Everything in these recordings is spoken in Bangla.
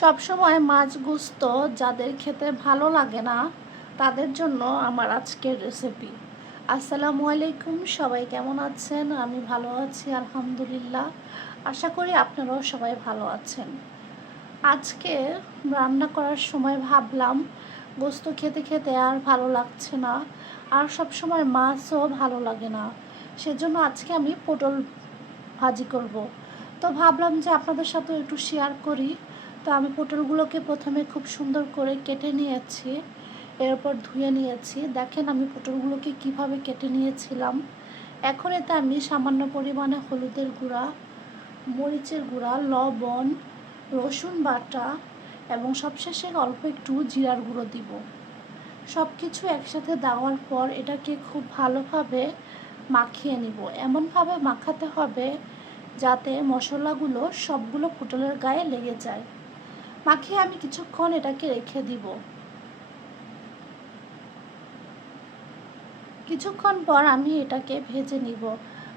সবসময় মাছ গোস্ত যাদের খেতে ভালো লাগে না তাদের জন্য আমার আজকের রেসিপি। আসসালামু আলাইকুম, সবাই কেমন আছেন? আমি ভালো আছি আলহামদুলিল্লাহ। আশা করি আপনারাও সবাই ভালো আছেন। আজকে রান্না করার সময় ভাবলাম গোস্ত খেতে খেতে আর ভালো লাগছে না, আর সব সময় মাছও ভালো লাগে না, সেজন্য আজকে আমি পটল ভাজি করব। তো ভাবলাম যে আপনাদের সাথে একটু শেয়ার করি। তো আমি পটলগুলোকে প্রথমে খুব সুন্দর করে কেটে নিয়েছি, এরপর ধুয়ে নিয়েছি। দেখেন আমি পটলগুলোকে কিভাবে কেটে নিয়েছিলাম। এখন এতে আমি সামান্য পরিমাণে হলুদের গুঁড়া, মরিচের গুঁড়া, লবণ, রসুন বাটা এবং সবশেষে অল্প একটু জিরার গুঁড়ো দিব। সব কিছু একসাথে দেওয়ার পর এটাকে খুব ভালোভাবে মাখিয়ে নিব। এমনভাবে মাখাতে হবে যাতে মশলাগুলো সবগুলো পটলের গায়ে লেগে যায়। মাখিয়ে আমি কিছুক্ষণ এটাকে রেখে দিব। কিছুক্ষণ পর আমি এটাকে ভেজে নিব।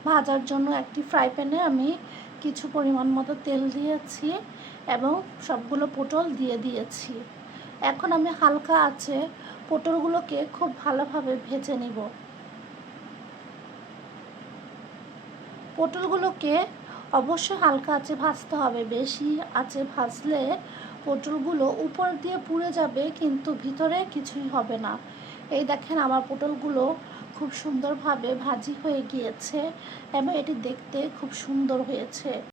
ভাজার জন্য একটি ফ্রাই প্যানে আমি কিছু পরিমাণ মতো তেল দিয়েছি এবং সবগুলো পটল দিয়ে দিয়েছি। এখন আমি হালকা আঁচে পটলগুলোকে খুব ভালোভাবে ভেজে নিব। পটলগুলোকে অবশ্যই হালকা আঁচে ভাজতে হবে। বেশি আঁচে ভাজলে পটলগুলো উপর দিয়ে পুড়ে যাবে, কিন্তু ভিতরে কিছুই হবে না। এই দেখেন আমার পটলগুলো খুব সুন্দরভাবে ভাজি হয়ে গিয়েছে এবং এটি দেখতে খুব সুন্দর হয়েছে।